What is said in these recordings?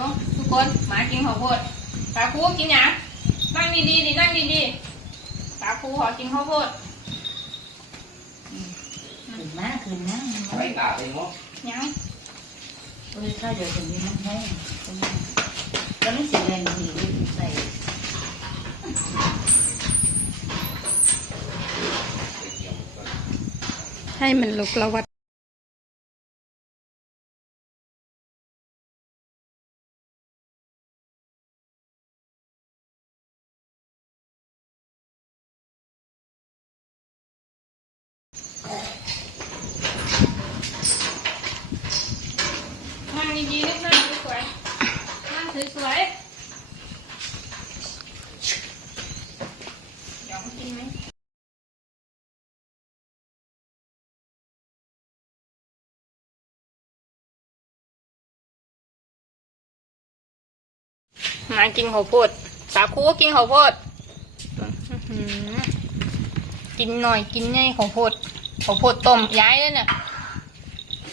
มากินข้าวโพดสาคูกินหยังนั่งดีๆดินั่งดีๆสาคูขอกินข้าวโพดขึ้นมาขึ้นนะไปตาเลยเนาะหยังโอ้ยข้าวเดี๋ยวถึงนี้มันแห้งก็ไม่เสียแรงดีใส่ให้มันลุกแล้ววัด ดีๆนึกนั่งสวยๆนั่งสวยๆเดี๋ยวมากินไหมมากินข้าวโพดสาคูก็กินข้าวโพดกินหน่อยกินง่ายข้าวโพดข้าวโพดต้มย้ายเลยเนี่ย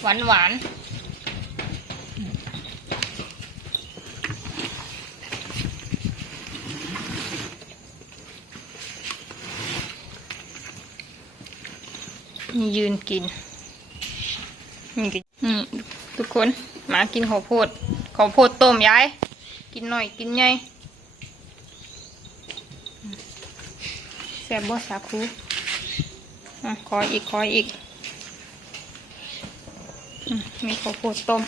หวานหวาน นี่ยืนกินนี่กินทุกคนมากินข้าวโพดข้าวโพดต้มย้าย กินหน่อยกินไงแซ่บบ่สาคูขออีกขออีกมมีข้าวโพดต้ม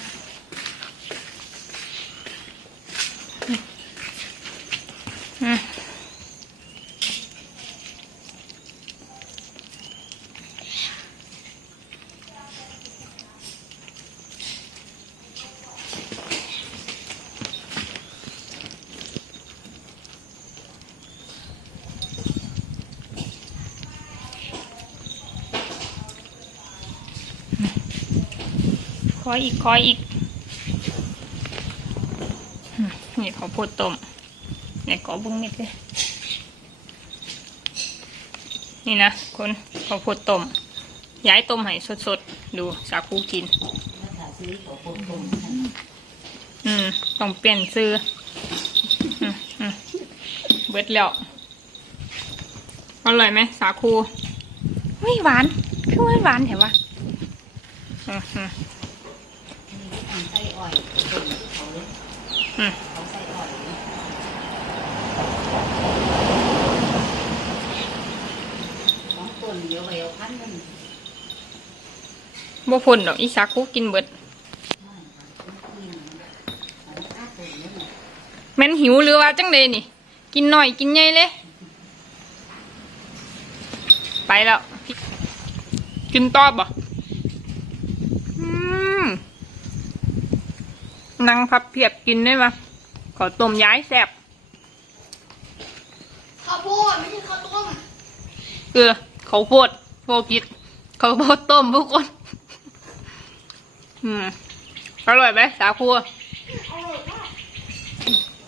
ออีกขออีกอืมนี่ข้าวโพดต้มเนี่ยขอบุ้งเม็ดเลยนี่นะคนข้าวโพดต้มย้ายต้มให้สดๆ ดูสาคูกินแล้วถ้าซื้อตัวผมผมอืมต้องเปลี่ยนซื้ออืมอืมเบิดแล้วอร่อยไหมสาคูเฮ้ยหวาน คือว่าหวานเหรอวะอืมอืม ใส่อ่อยต้มเขาเลยเขาใส่อ่อยของต้นเดียวไปเอาพันนึงบ่พ่นดอกอีสาคูกินเบิดแม่นหิวหรือว่าจังเลยนี่ กินหน่อยกินใหญ่เลย ไปแล้ว กินต่อบ่ม นั่งพับเพียบกินได้ปะขอต้มย้ายแซ่บข้าวโพดไม่ใช่ข้าวต้มเออเขาวโพดโฟกิดเขาวโพดต้มทุกคน อืมอร่อยไหมสาคูอร่อยมาก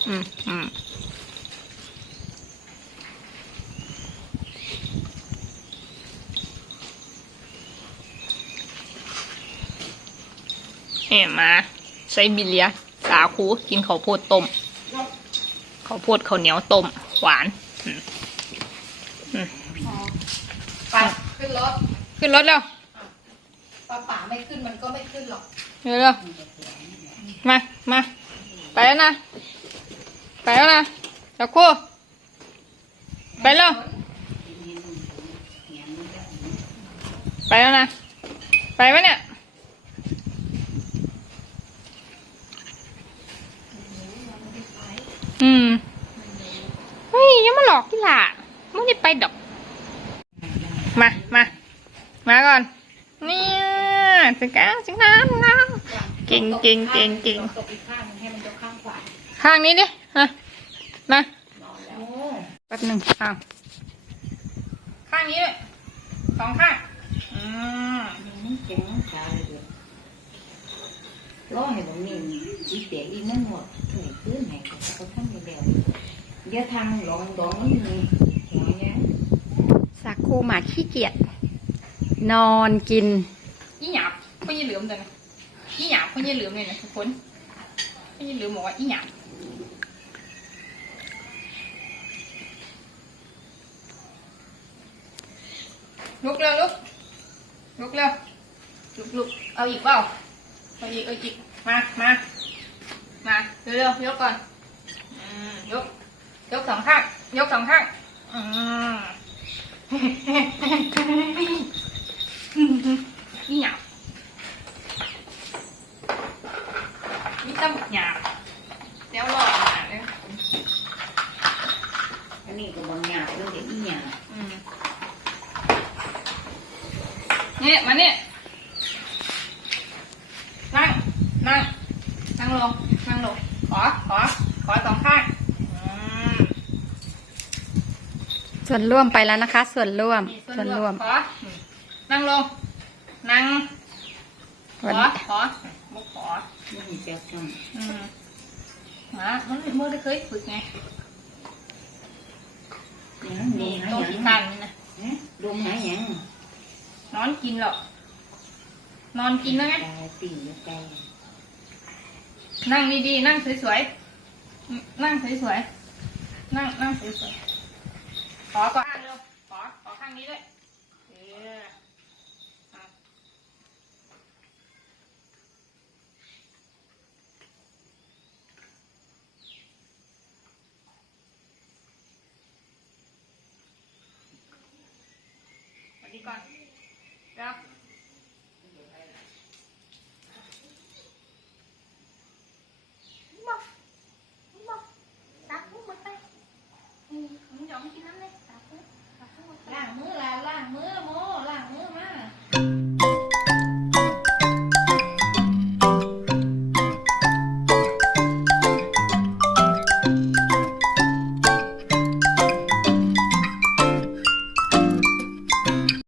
อืมอืมเอ็มา ใช้บิเลีย สาคูกินข้าวโพดต้มข้าวโพดข้าวเหนียวต้ม หวานไปขึ้นรถ ขึ้นรถแล้วปลาป่าไม่ขึ้นมันก็ไม่ขึ้นหรอกเร็วเร็วมา มา ไปแล้วนะ ไปแล้วนะสักครู่ไปแล้วไปแล้วนะ ไปไหมเนี่ย อืม เฮ้ย ยังมาหล อกที่ล่ะไม่ได้ไปดอก มา มา มาก่อน เนี่ยสิก้าสิน้ำน้ำเก่งเก่งเก่งเก่งตกอีกข้างให้มันจะข้างขวาข้างนี้ดิฮะมาแป๊บหนึ่งอ้าวข้างนี้สองข้างอืมเจ๋งขาเลยเด้อร้องให้ผมนี่อีเปียอีนั่นหมดเหนื่อยขึ้นไหนเขาทำยังไง เยอทางหลงหลงมันมีหัวเนี้ยสักคูหมาขี้เกียจนอนกินอีหยาบพ่ยี่เหลือมเลยนะอีหยาบพ่ยี่เหลือมเลยนะทุกคนพ่ยี่เหลือมบอกว่าอีหยาบลุกเร็วลุกลุกเร็วลุกลุกเอาอีกเปล่าเอาอีกเอาอีกมามามาเร็วเร็ยกก่อนยก ยกสองข้าง ยกสองข้าง อืมนี่หยาบนี่ต้องหยาบเดี๋ยวรอหนาเลยอันนี้ก็บางอย่างเลยเด็กอีหยังอืมนี่มานี่นั่ง นั่ง นั่งลง นั่งลง ขอ ขอ ขอสองข้างอืม ส่วนร่วมไปแล้วนะคะ ส่วนร่วมนี่ส่วนร่วมขออืมนั่งลง นั่งขวันอขอมุกขอไม่มีแป๊บทอืมหมามันเมื่อได้เคยฝึกไงำหยังลนี่งหาตรงหยังที่กันนี่นะฮะลงหาหยังนอนกินหรอก นอนกินแล้วไงตายตีอยู่ไกลนั่งดีๆ นั่งสวยๆ นั่งสวยๆ นั่งนั่งสวยๆ ขอก่อนข้างเร็วขอขอข้างนี้ด้วยเอออะสวัสดีก่อน